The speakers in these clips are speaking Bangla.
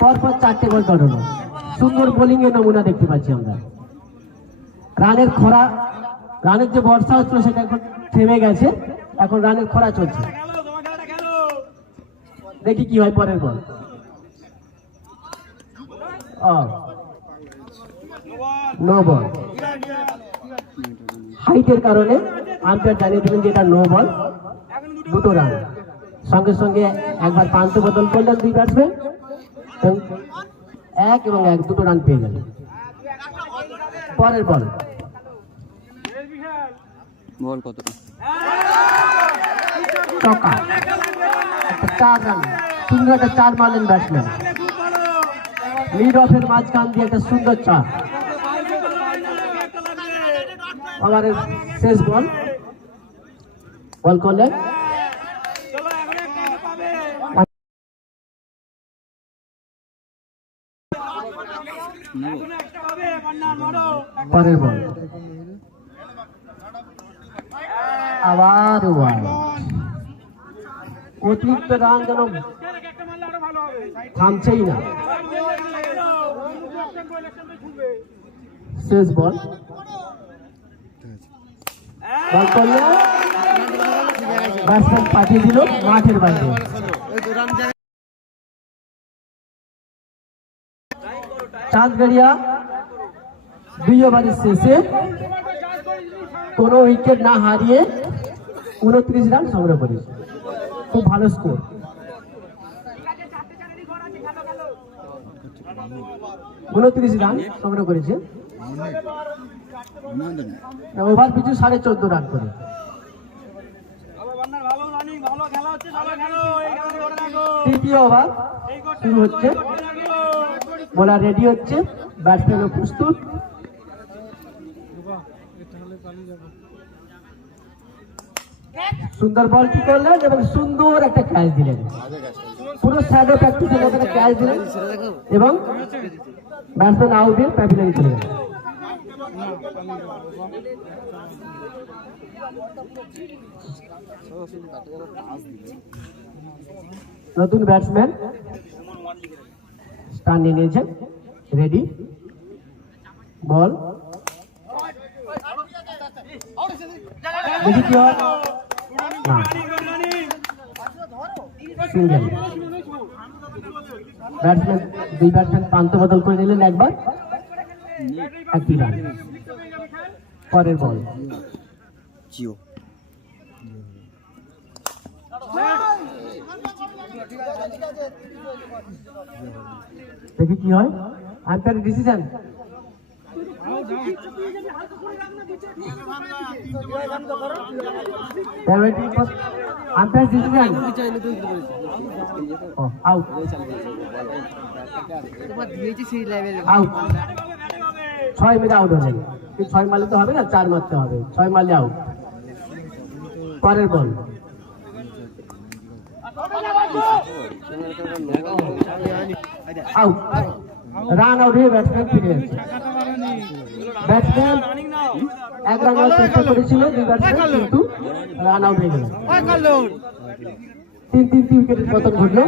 পরপর চারটে বল কাটানো সুন্দর বোলিং এর নমুনা দেখতে পাচ্ছি আমরা। রানের খরা, রানের যে বর্ষা হচ্ছিল সেটা এখন থেমে গেছে। এখন রানের খরা চলছে। দেখি কি হয় পরের বল নো বল হাইটের কারণে আম্পায়ার জানিয়ে দিলেন যে এটা নো বল দুটো রান সঙ্গে সঙ্গে একবার পান্ত বদল করলেন দুই ব্যাটসম্যান এক এবং এক দুটো রান পেয়ে গেলেন পরের বল বল কতটা? টকা চার রান সুন্দর একটা চার মারলেন ব্যাটসম্যান মিড অফের মাঝখান দিয়ে একটা সুন্দর চার। ওভারের শেষ বল বল করলেন। পরের বল। আবার অতিরিক্ত রান যেন থামছেই না। শেষ বল। বল করলে ব্যাটসম্যান পাঠিয়ে দিল মাঠের বাইরে। চাঁদগাড়িয়া দুই ওভারের শেষে কোনো উইকেট না হারিয়ে উনত্রিশ রান সংগ্রহ করেছে। খুব ভালো স্কোর উনত্রিশ রান সংগ্রহ করেছে। ওভার পিছু সাড়ে চোদ্দ রান করে। তৃতীয় ওভার শুরু হচ্ছে। বোলার রেডি হচ্ছে। ব্যাটসম্যানও প্রস্তুত। সুন্দর বল কি করলেন এবং সুন্দর একটা ক্যাচ দিলেন। পুরো স্যাডো প্র্যাকটিসের মতো ক্যাচ দিলেন এবং ব্যাটসম্যান আউট দিয়ে প্যাভিলিয়ন গেলেন নতুন ব্যাটসম্যান স্টান নিয়ে নিয়েছেন। রেডি বল দেখি কি হয়? সিঙ্গেল ব্যাটসম্যান দুই ব্যাটসম্যান প্রান্ত বদল করে নিলেন একবার। রান পরের বল জিও। দেখি কি হয়? Umpire decision umpire decision out out ছয় মেরে আউট হলেন ছয় মারলে তো হবে না, চার মারতে হবে। ছয় মারলে আউট পরের বল আউট রান আউট হয়ে ব্যাটসম্যান ফিরে যাচ্ছে ব্যাটসম্যান এক রান আউট চেষ্টা করেছিল দুই ব্যাটসম্যান কিন্তু রান আউট হয়ে গেল তিন তিন তিন উইকেটের পতন ঘটলো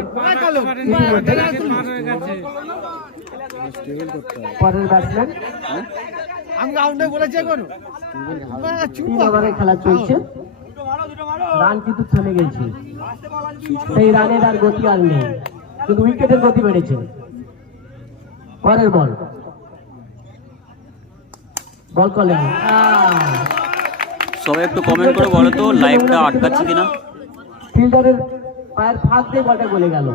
পরের ব্যাটসম্যান আমি বলেছি এখন খেলা চলছে রান কিন্তু থেমে গেছে। সেই রানের আর গতি আর নেই। শুধু উইকেটের গতি বেড়েছে। পরের বল। বল করলেন সবাই একটু কমেন্ট করে বলো তো লাইভটা আটকাচ্ছে কিনা? ফিল্ডারের পায়ের ফাঁক দিয়ে বলটা গলে গেল।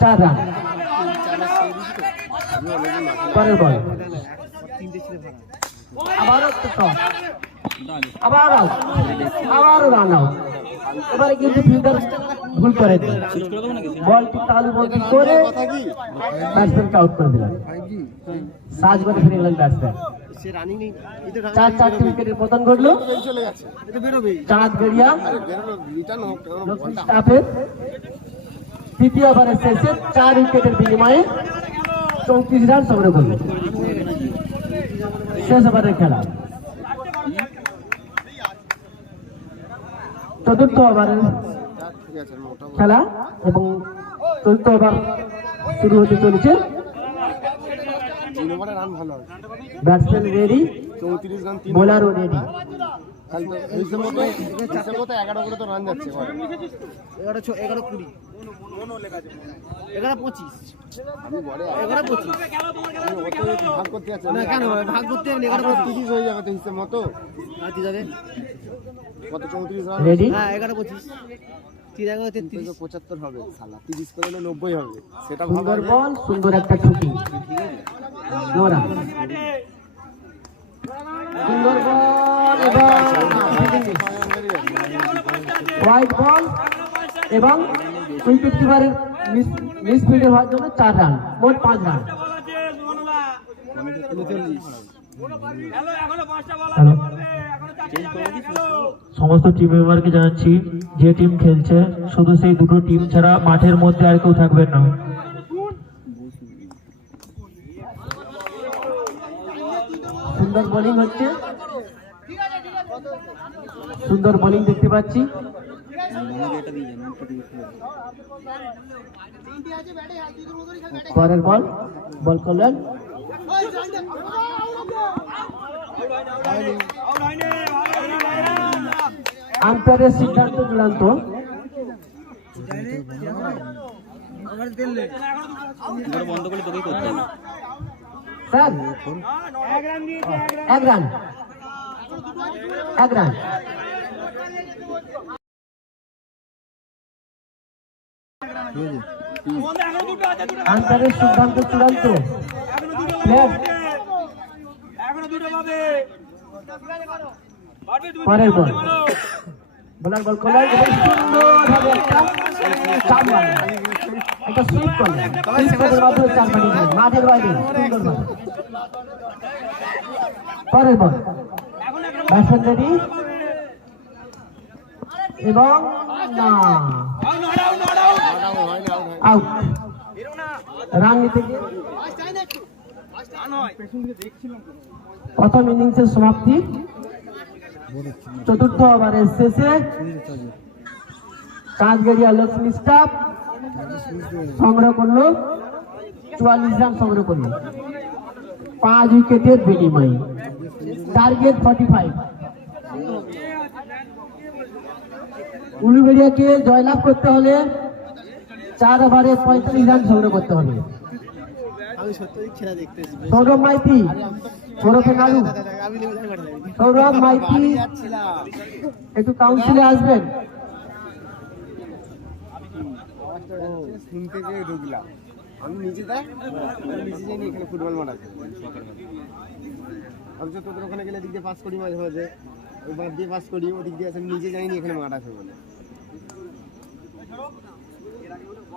চার রান। পরের বল। আবারও। আবার আবারও রান ভুল করে বলটি তালু করে? ব্যাটসম্যানকে আউট করে দিলেন সাজ করে ফিরে এটা চার চারটি উইকেটের পতন ঘটলো। চাঁদ গড়িয়া। স্টাফের তৃতীয় ওভারের শেষে চার উইকেটের বিনিময়ে চৌত্রিশ রান সংগ্রহ করবে শেষ ওভারের খেলা। চতুর্থ ওভারের ঠিক আছে মোটামুটি খেলা এবং চলতে ওভার শুরু হতে চলেছে। রান ভালো হবে ব্যাটসম্যান রেডি চৌত্রিশ রান তিন বোলারও রেডি কাল তো হিসেব মতো হিসেব মতো এগারো করে তো রান যাচ্ছে এগারো ছ- এগারো কুড়ি এগারো পঁচিশ। এগারো পঁচিশ ভাগ করতে হয়ে যাবে তো হিসেব মতো হাতি যাবে কত চৌত্রিশ রেডি হ্যাঁ এগারো পঁচিশ। পঁচাত্তর হবে। সালা তিরিশ করে নব্বই হবে। সেটা ভালো সুন্দর বল সুন্দর একটা ছুটি সুন্দর বল এবং হোয়াইট বল এবং উইকেট কিপারের মিস ফিল্ডে হওয়ার জন্য চার রান মোট পাঁচ রান হ্যালো সমস্ত টিম মেম্বারকে জানাচ্ছি, যে টিম খেলছে, শুধু সেই দুটো টিম ছাড়া মাঠের মধ্যে আর কেউ থাকবেন না। সুন্দর বোলিং হচ্ছে। সুন্দর বোলিং দেখতে পাচ্ছি। পরের বল বল করলেন। আম্পায়ারের সিদ্ধান্ত চূড়ান্ত। করতে হবে সিদ্ধান্ত চূড়ান্ত। পরের বল। বোলার বল করলেন এবং সুন্দরভাবে একটা চার মারলেন একটা সুইপ করলেন সুইপ করার মাধ্যমে চার মারিয়ে মাঠের বাইরে। সুন্দরভাবে পরের বল। ব্যাটসম্যান রেডি এবং না। আউট রান নিতে গিয়ে প্রথম ইনিংসের সমাপ্তি। চতুর্থ ওভারের শেষে কাঁচগড়িয়া লক্ষ্মী স্টাফ সংগ্রহ করল, চুয়াল্লিশ রান সংগ্রহ করল। পাঁচ উইকেটের বিনিময়ে। টার্গেট ফর্টি ফাইভ উলুবেড়িয়াকে জয়লাভ করতে হলে চার ওভারে পঁয়তাল্লিশ রান সংগ্রহ করতে হবে। আমি খেলা সৌরভ মাইতি ওরফে নালু সৌরভ মাইতি একটু কাউন্সিলে আসবেন? শুনতে গিয়ে ঢুকলাম আমি নিজে দেখ আমি নিজে যাইনি এখানে ফুটবল মাঠ আছে আমি তো তোদের ওখানে গেলে এদিক দিয়ে পাস করি মাঝে মাঝে ওই বাদ দিয়ে পাস করি ওদিক দিয়ে আছে আমি নিজে যাইনি এখানে মাঠ আছে বলে।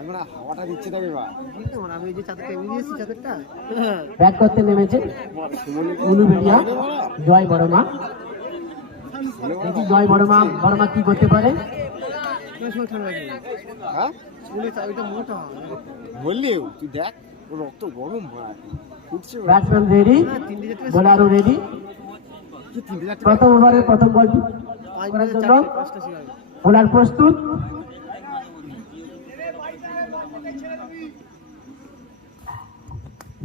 আমরা হাওয়াটা দিচ্ছে তোমার আমি যে চাদরটা এমনি দিয়েছি চাদরটা ব্যাট করতে নেমেছে উলুবেড়িয়া। জয় বড়মা। দেখি জয় বড়মা বড়মা কি করতে পারে? হ্যাঁ? বললিও তুই দেখ ওর রক্ত গরম হয়। ব্যাটসম্যান রেডি বোলারও রেডি প্রথম ওভারের প্রথম করার জন্য। বোলার প্রস্তুত?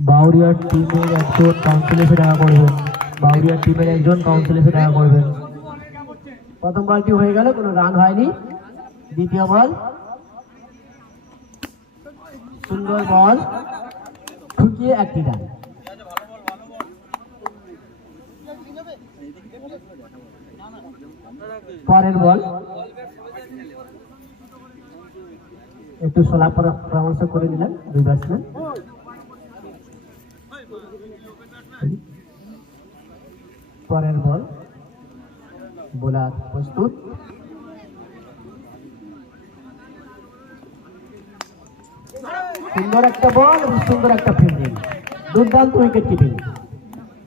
বাউরিয়ার টিমের একজন কাউন্সিল এসে দেখা করবেন। বাউরিয়ার টিমের একজন কাউন্সিল এসে দেখা করবেন। প্রথম বলটি হয়ে গেল? কোনো রান হয়নি। দ্বিতীয় বল সুন্দর বল ঠুকিয়ে একটি রান পরের বল একটু সোলা পরামর্শ করে দিলেন দুই ব্যাটসম্যান পরের বল। বোলার প্রস্তুত। সুন্দর একটা বল এবং সুন্দর একটা ফিল্ডিং দুর্দান্ত উইকেট কিপিং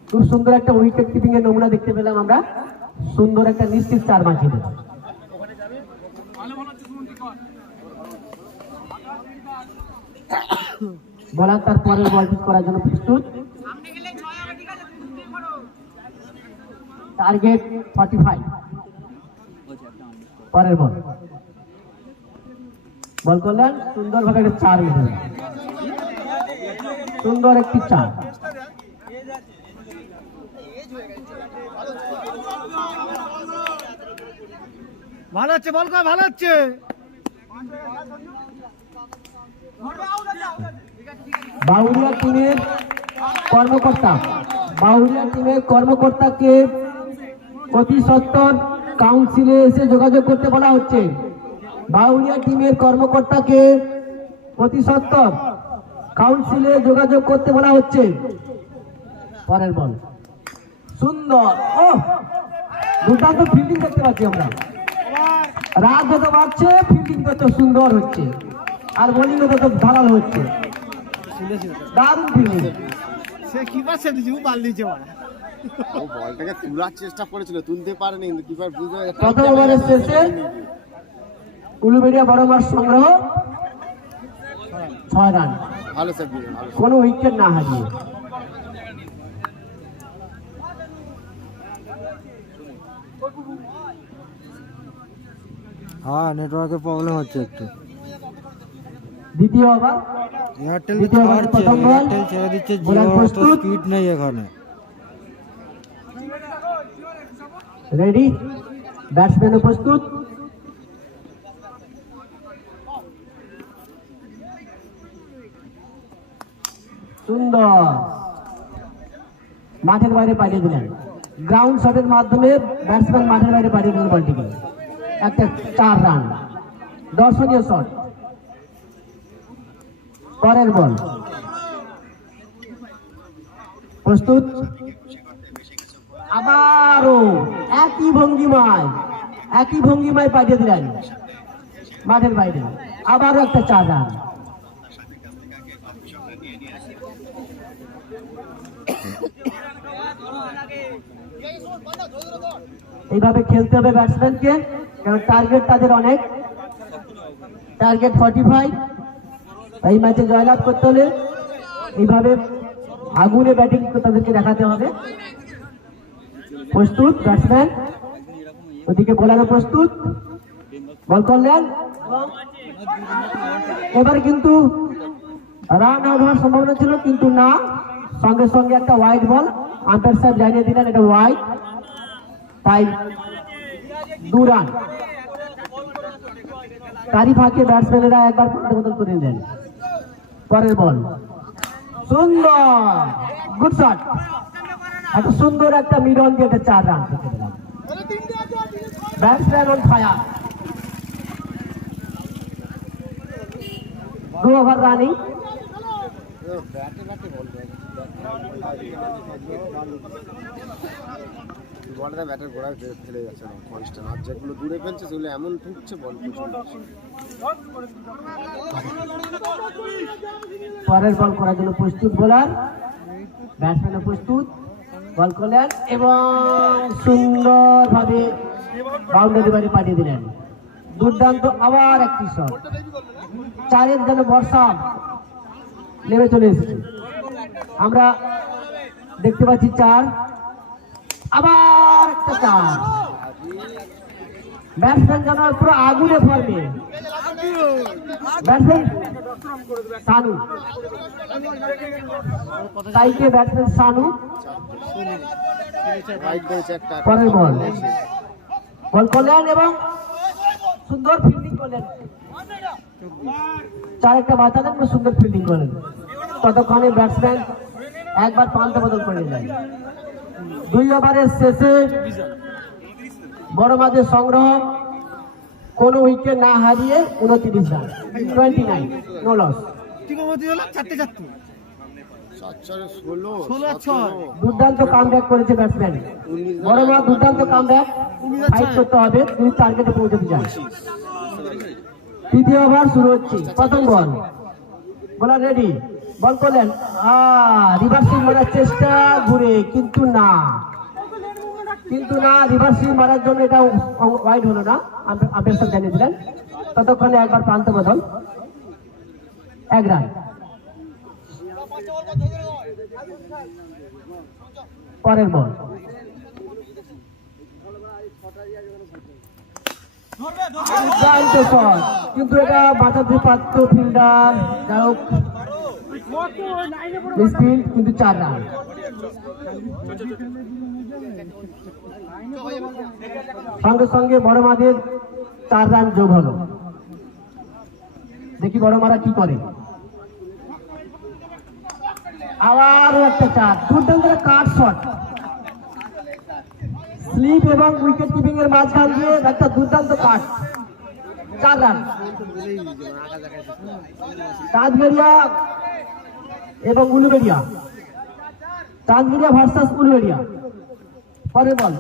খুব সুন্দর একটা উইকেট কিপিং এর নমুনা দেখতে পেলাম আমরা। সুন্দর একটা নিশ্চিত চার মাঝি দিল বলার তার পরের বল ঠিক করার জন্য প্রস্তুত। টার্গেট ফর্টি ফাইভ পরের বল। বল করলেন সুন্দরভাবে একটা চার মিটার সুন্দর একটি চার। ভালো হচ্ছে বল কর ভালো হচ্ছে। বাউরিয়া টিমের কর্মকর্তা। বাউরিয়া টিমের কর্মকর্তাকে অতি সত্তর কাউন্সিলে এসে যোগাযোগ করতে বলা হচ্ছে। বাউলিয়া টিমের কর্মকর্তাকে অতি সত্তর কাউন্সিলে যোগাযোগ করতে বলা হচ্ছে। পরের বল। সুন্দর। ও দুর্দান্ত ফিল্ডিং দেখতে পাচ্ছি আমরা। রাত যত বাড়ছে ফিল্ডিং তত সুন্দর হচ্ছে। আর বোলিং তত ধারাল হচ্ছে। দারুণ ফিল্ডিং সে কি দিয়েছে ও বাল মারা ও বলটাকে তোলার চেষ্টা করেছিল তুলতে পারেনি কিন্তু কিপার বুঝতে। প্রথম ওভারের শেষে উলুবেড়িয়া বড় মাঠ সংগ্রহ ছয় রান। ভালো স্যার কোনো উইকেট না হারিয়ে। হ্যাঁ নেটওয়ার্কের প্রবলেম হচ্ছে একটু। দ্বিতীয় ওভার। এয়ারটেল দ্বিতীয় ওভারের প্রথম বল। এয়ারটেল ছেড়ে দিচ্ছে জিও স্পিড নেই এখানে। রেডি ব্যাটসম্যান প্রস্তুত সুন্দর। মাঠের বাইরে পাঠিয়ে দিলেন। গ্রাউন্ড শটের মাধ্যমে ব্যাটসম্যান মাঠের বাইরে পাঠিয়ে দিলেন বলটিকে একটা চার রান দর্শনীয় শট পরের বল প্রস্তুত? আবারও একই ভঙ্গিমায় একই ভঙ্গিমায় পাঠিয়ে দিলেন। মাঠের বাইরে আবারও একটা চার রান। এইভাবে খেলতে হবে ব্যাটসম্যানকে কারণ টার্গেট তাদের অনেক। টার্গেট ফর্টি ফাইভ এই ম্যাচে জয়লাভ করতে হলে এইভাবে আগুনে ব্যাটিং তাদেরকে দেখাতে হবে। প্রস্তুত, ব্যাটসম্যান? ওদিকে বোলারও প্রস্তুত। বল করলেন এবার কিন্তু রান আউট হওয়ার সম্ভাবনা ছিল, কিন্তু না। সঙ্গে সঙ্গে একটা ওয়াইড বল আম্পায়ার সাহেব জানিয়ে দিলেন, এটা ওয়াইড তাই দু রান। তারই ফাঁকে ব্যাটসম্যানেরা একবার বদল করে নিলেন পরের বল। সুন্দর। Good shot. এত সুন্দর একটা মিরন দিয়ে একটা চার রান থেকে দিলাম। ব্যাটসম্যান অন ফায়ার দু ওভার রানিং বলটা ব্যাটের ফেলে যাচ্ছে না কনস্ট্যান্ট আর যেগুলো দূরে ফেলছে সেগুলো এমন ঠুকছে বল পরের বল করার জন্য প্রস্তুত বোলার ব্যাটসম্যানও প্রস্তুত। বল করলেন এবং সুন্দরভাবে বাউন্ডারি বাড়ি পাঠিয়ে দিলেন। দুর্দান্ত আবার একটি শট। চারের যেন বর্ষা নেমে চলে এসেছে। আমরা দেখতে পাচ্ছি চার। আবার একটা চার। ব্যাটসম্যান যেন পুরো আগুনে ফর্মে batsman Sanu. Batsman Sanu. Ball. এবং সুন্দর ফিল্ডিং চার একটা সুন্দর ততক্ষণে ব্যাটসম্যান একবার পাল্টে বদল করে নিলেন। দুই ওভারের শেষে বড় মাঝের সংগ্রহ কোনো উইকেট না হারিয়ে উনত্রিশ run twenty nine no loss. দুর্দান্ত কামব্যাক করেছে ব্যাটসম্যান দুর্দান্ত কামব্যাক ফাইট করতে হবে তিনি টার্গেটে পৌঁছতে চান। তৃতীয় ওভার শুরু হচ্ছে। প্রথম বল বোলার রেডি বল করলেন। রিভার্সিং মারার চেষ্টা ঘুরে কিন্তু না। কিন্তু না রিভার্সিং মারার জন্য এটা ওয়াইড হলো না। আম্পায়ার সাহেব জানিয়ে দিলেন। ততক্ষণে একবার প্রান্ত বদল। এক রান পরের বল। কিন্তু এটা বাঁচাতে পারত ফিল্ডার যাই হোক। মিসফিল্ড কিন্তু চার রান। সঙ্গে সঙ্গে বড় মাদের চার রান যোগ হলো। দেখি বড় মারা কি করে। আবারও একটা চার। দুর্দান্ত কাট শট স্লিপ এবং উইকেট কিপিং এর মাঝখান দিয়ে একটা দুর্দান্ত কাট চার রান। চাঁদবেরিয়া এবং উলুবেরিয়া চাঁদবেরিয়া ভার্সাস উলুবেরিয়া পরের বল।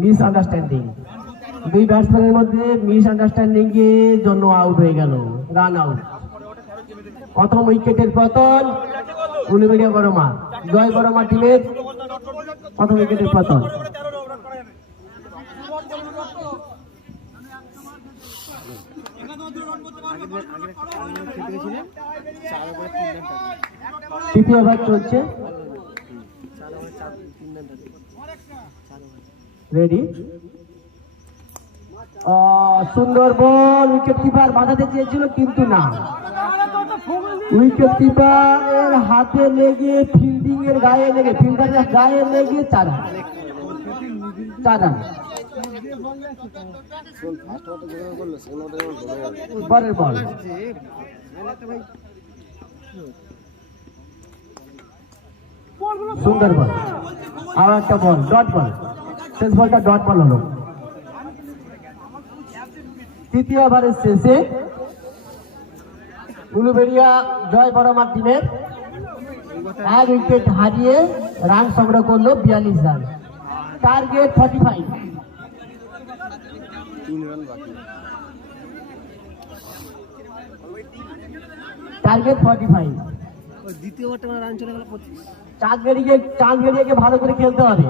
মিস আন্ডারস্ট্যান্ডিং দুই ব্যাটসম্যানের মধ্যে মিস আন্ডারস্ট্যান্ডিং এর জন্য আউট হয়ে গেল। রান আউট প্রথম উইকেটের পতন। উলুবেড়িয়া বড়মা। জয় বড়মা টিমের প্রথম উইকেটের পতন। তৃতীয় ওভার চলছে রেডি সুন্দর বল উইকেট কিপার বাঁধাতে চেয়েছিল, কিন্তু না। উইকেট কিপারের হাতে লেগে ফিল্ডিং এর গায়ে লেগে ফিল্ডারের গায়ে লেগে চার চার পরের বল সুন্দর বল আর একটা বল, ডট বল। শেষ বলটা ডট বল হলো। তৃতীয় ওভারের শেষে উলুবেড়িয়া জয় বড়মার টিমের এক উইকেট হারিয়ে রান সংগ্রহ করল বিয়াল্লিশ রান। টার্গেট ফর্টি ফাইভ তিন রান বাকি টার্গেট ফর্টি ফাইভ দ্বিতীয় ওভারটা মানে রান চলে গেল পঁচিশ। চাঁদ বেরিয়ে চাঁদ বেরিয়েকে ভালো করে খেলতে হবে।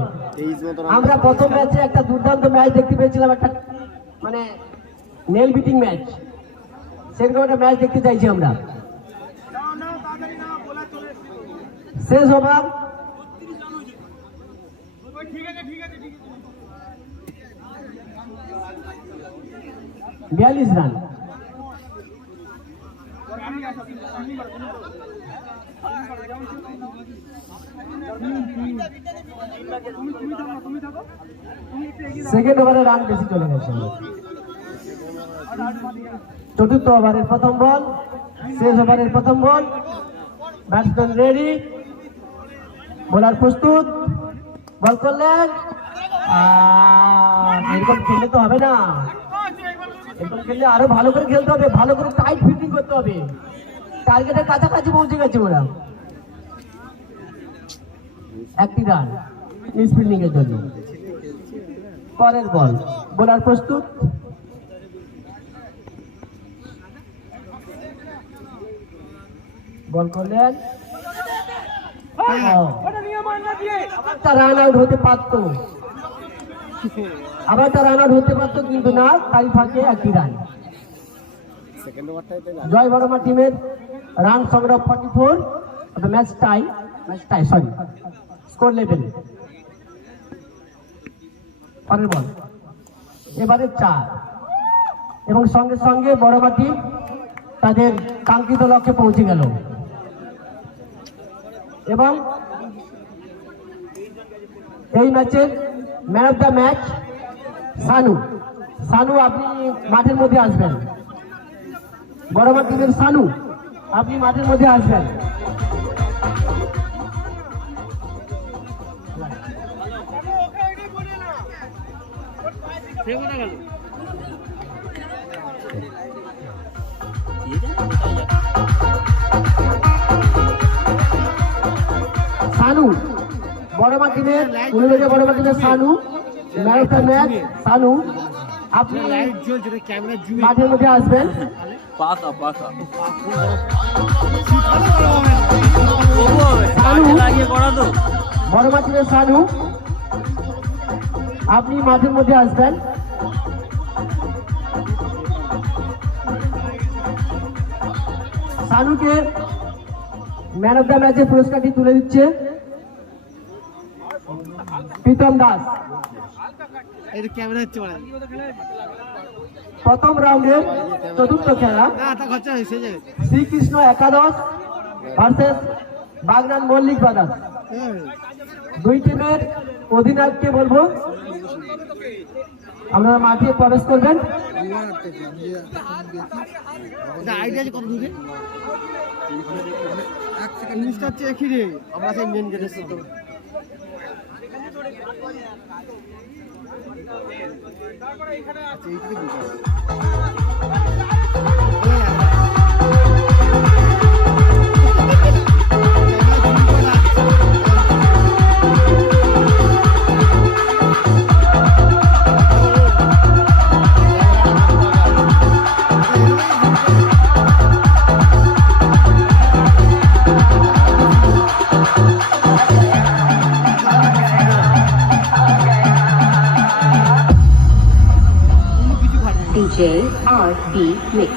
আমরা প্রথম ম্যাচে একটা দুর্দান্ত ম্যাচ দেখতে পেয়েছিলাম একটা মানে নেল বিটিং ম্যাচ সেরকম একটা ম্যাচ দেখতে চাইছি আমরা। শেষ ওভার। বিয়াল্লিশ রান। সেকেন্ড ওভারে রান বেশি চলে গেছে। চতুর্থ ওভারের প্রথম বল শেষ ওভারের প্রথম বল ব্যাটসম্যান রেডি বোলার প্রস্তুত। বল করলেন। এরকম খেললে তো হবে না। এরকম খেললে আরও ভালো করে খেলতে হবে ভালো করে টাইট ফিল্ডিং করতে হবে। টার্গেটের কাছাকাছি পৌঁছে গেছে ওরা। একটি রান মিস ফিল্ডিং এর জন্য। পরের বল বোলার প্রস্তুত। বল করলেন রান আউট হতে পারতো। আবার তার রান আউট হতে পারতো কিন্তু না তাই ফাঁকে একটি রান। জয় বর্মা টিমের রান সংগ্রহ forty four match tie match tie sorry score level পরের বল এবারে চার। এবং সঙ্গে সঙ্গে বড়মা টিম তাদের কাঙ্ক্ষিত লক্ষ্যে পৌঁছে গেল। এবং এই ম্যাচের man of the match Sanu Sanu আপনি মাঠের মধ্যে আসবেন। বড়মা টিমের সানু আপনি মাঠের মধ্যে আসবেন। সানু বড়মা টিমের উলুবেড়িয়া বড়মা টিমের Sanu man of the match Sanu. আপনি মাঠের মধ্যে আসবেন। পাকা পাকা বড় সানু। আপনি মাঠের মধ্যে আসবেন। সানুকে ম্যান অফ দ্য ম্যাচের পুরস্কারটি তুলে দিচ্ছে। প্রীতম দাস। প্রথম রাউন্ডের চতুর্থ খেলা। শ্রীকৃষ্ণ একাদশ ভার্সেস বাগনান মল্লিক বাদাস দুই টিমের অধিনায়ককে বলব। আপনারা মাঠে প্রবেশ করবেন। আমরা সেই মেন গেটের সাথে এখানে এইদিকে DJ Mix.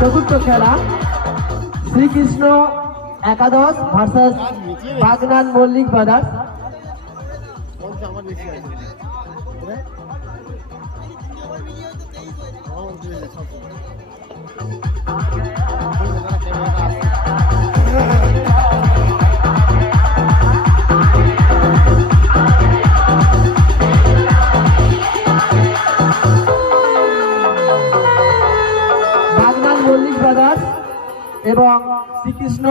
চতুর্থ খেলা শ্রীকৃষ্ণ একাদশ ভার্সেস বাগনান মল্লিক কোনটা আমার এবং শ্রীকৃষ্ণ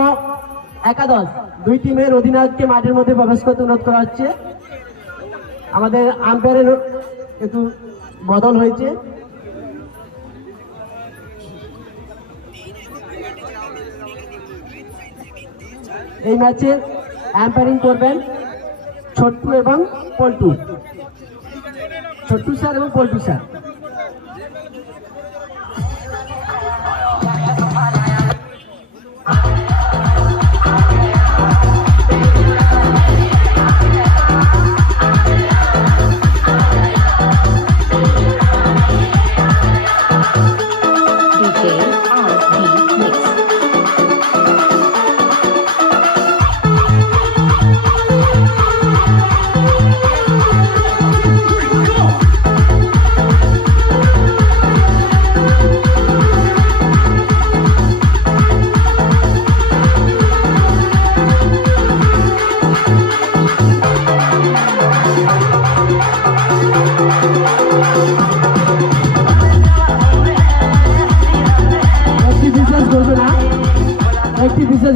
একাদশ দুই টিমের অধিনায়ককে মাঠের মধ্যে প্রবেশ করতে অনুরোধ করা হচ্ছে। আমাদের আম্পায়ারের একটু বদল হয়েছে। এই ম্যাচে অ্যাম্পায়ারিং করবেন ছোট্টু এবং পল্টু। ছোট্টু স্যার এবং পল্টু স্যার।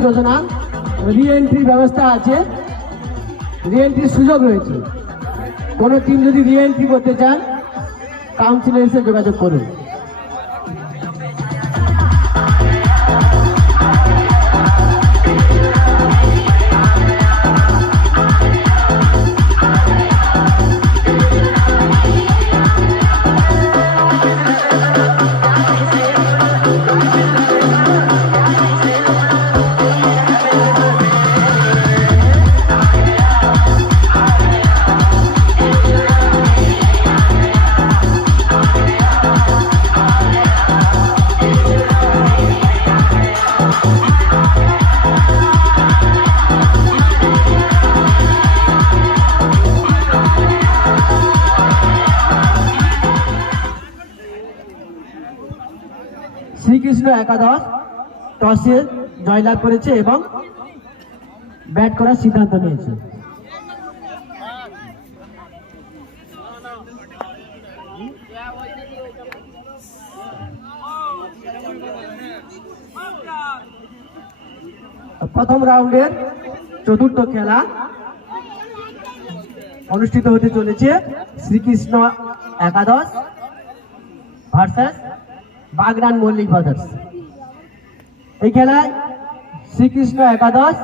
একটি রিএন্ট্রি ব্যবস্থা আছে। রি এন্ট্রির সুযোগ রয়েছে। কোনো টিম যদি রি এন্ট্রি করতে চান কাউন্সিলের এসে যোগাযোগ করুন। একাদশ টসে জয়লাভ করেছে এবং ব্যাট করার সিদ্ধান্ত নিয়েছে। প্রথম রাউন্ডের চতুর্থ খেলা অনুষ্ঠিত হতে চলেছে শ্রীকৃষ্ণ একাদশ ভার্সাস বাগরান মল্লিক ব্রাদার্স এই খেলায় শ্রীকৃষ্ণ একাদশ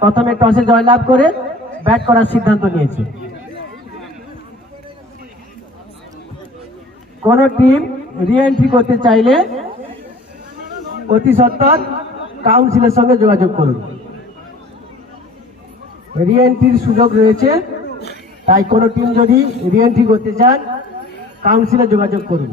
প্রথমে টসে জয়লাভ করে ব্যাট করার সিদ্ধান্ত নিয়েছে। কোন টিম রিএন্ট্রি করতে চাইলে অতি সত্তর কাউন্সিলের সঙ্গে যোগাযোগ করুন। রিএন্ট্রির সুযোগ রয়েছে, তাই কোনো টিম যদি রিএন্ট্রি করতে চান কাউন্সিলে যোগাযোগ করুন।